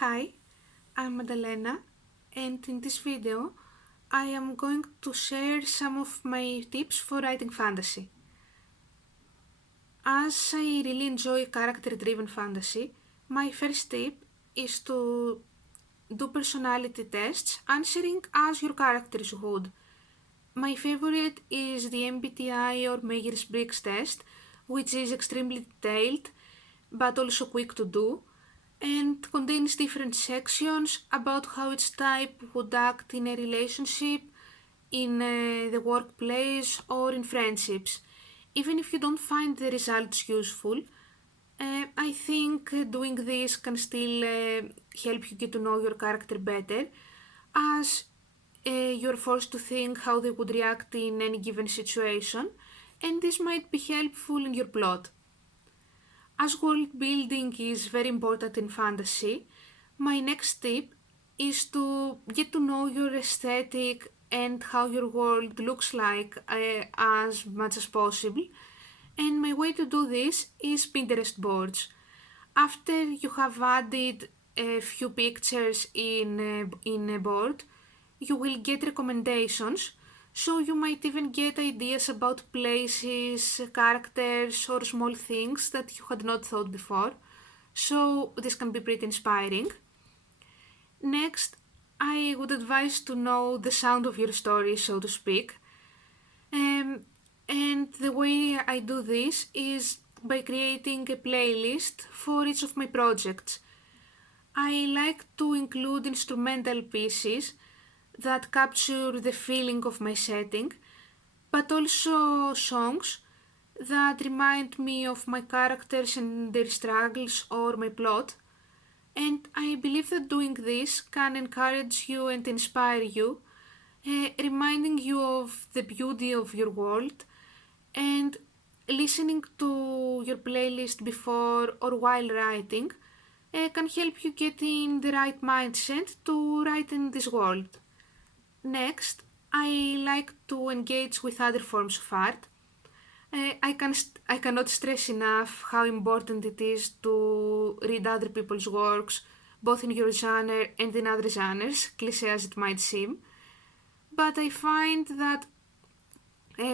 Hi, I'm Madalena, and in this video I am going to share some of my tips for writing fantasy. As I really enjoy character driven fantasy, my first tip is to do personality tests answering as your characters would. My favorite is the MBTI or Myers-Briggs test, which is extremely detailed but also quick to do and contains different sections about how each type would act in a relationship, in the workplace, or in friendships. Even if you don't find the results useful, I think doing this can still help you get to know your character better, as you're forced to think how they would react in any given situation, and this might be helpful in your plot. As world building is very important in fantasy, my next tip is to get to know your aesthetic and how your world looks like as much as possible. And my way to do this is Pinterest boards. After you have added a few pictures in a board, you will get recommendations, so you might even get ideas about places, characters, or small things that you had not thought before. So this can be pretty inspiring. Next, I would advise to know the sound of your story, so to speak. Um, and the way I do this is by creating a playlist for each of my projects. I like to include instrumental pieces that capture the feeling of my setting, but also songs that remind me of my characters and their struggles or my plot. And I believe that doing this can encourage you and inspire you, reminding you of the beauty of your world, and listening to your playlist before or while writing can help you get in the right mindset to write in this world. Next, I like to engage with other forms of art. I cannot stress enough how important it is to read other people's works, both in your genre and in other genres, cliche as it might seem. But I find that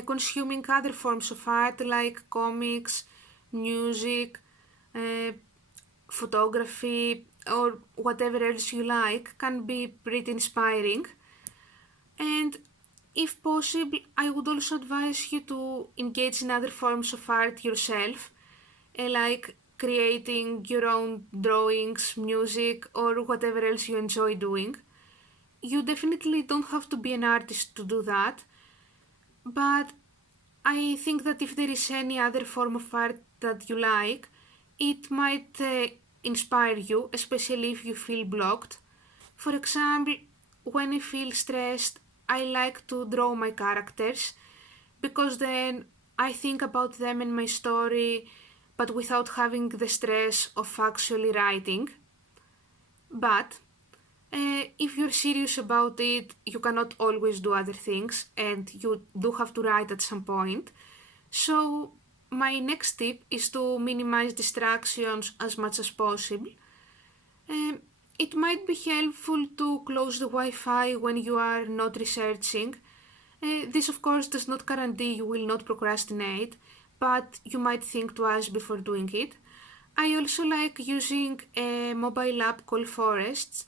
consuming other forms of art like comics, music, uh, photography, or whatever else you like can be pretty inspiring. And if possible, I would also advise you to engage in other forms of art yourself, like creating your own drawings, music, or whatever else you enjoy doing. You definitely don't have to be an artist to do that, but I think that if there is any other form of art that you like, it might inspire you, especially if you feel blocked. For example, when I feel stressed, I like to draw my characters because then I think about them in my story, but without having the stress of actually writing. But if you're serious about it, you cannot always do other things and you do have to write at some point. So, my next tip is to minimize distractions as much as possible. Um, it might be helpful to close the Wi Fi when you are not researching. This, of course, does not guarantee you will not procrastinate, but you might think twice before doing it. I also like using a mobile app called Forests,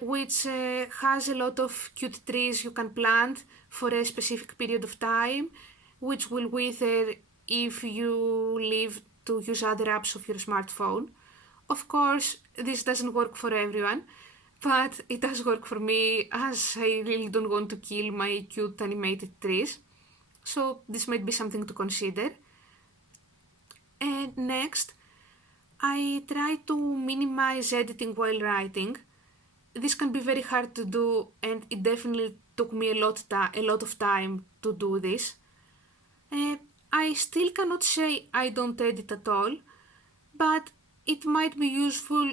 which has a lot of cute trees you can plant for a specific period of time, which will wither if you leave to use other apps of your smartphone. Of course, this doesn't work for everyone, but it does work for me as I really don't want to kill my cute animated trees. So, this might be something to consider. And next, I try to minimize editing while writing. This can be very hard to do, and it definitely took me a lot of time to do this. Uh, I still cannot say I don't edit at all, but it might be useful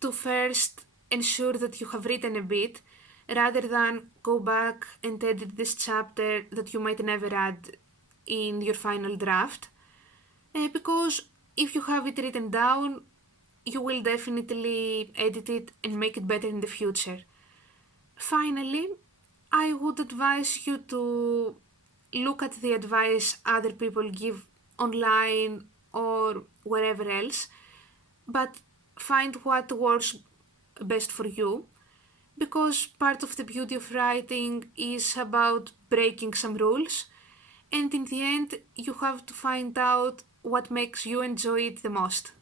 to first ensure that you have written a bit rather than go back and edit this chapter that you might never add in your final draft. Because if you have it written down, you will definitely edit it and make it better in the future. Finally, I would advise you to look at the advice other people give online or wherever else, but find what works best for you, because part of the beauty of writing is about breaking some rules, and in the end, you have to find out what makes you enjoy it the most.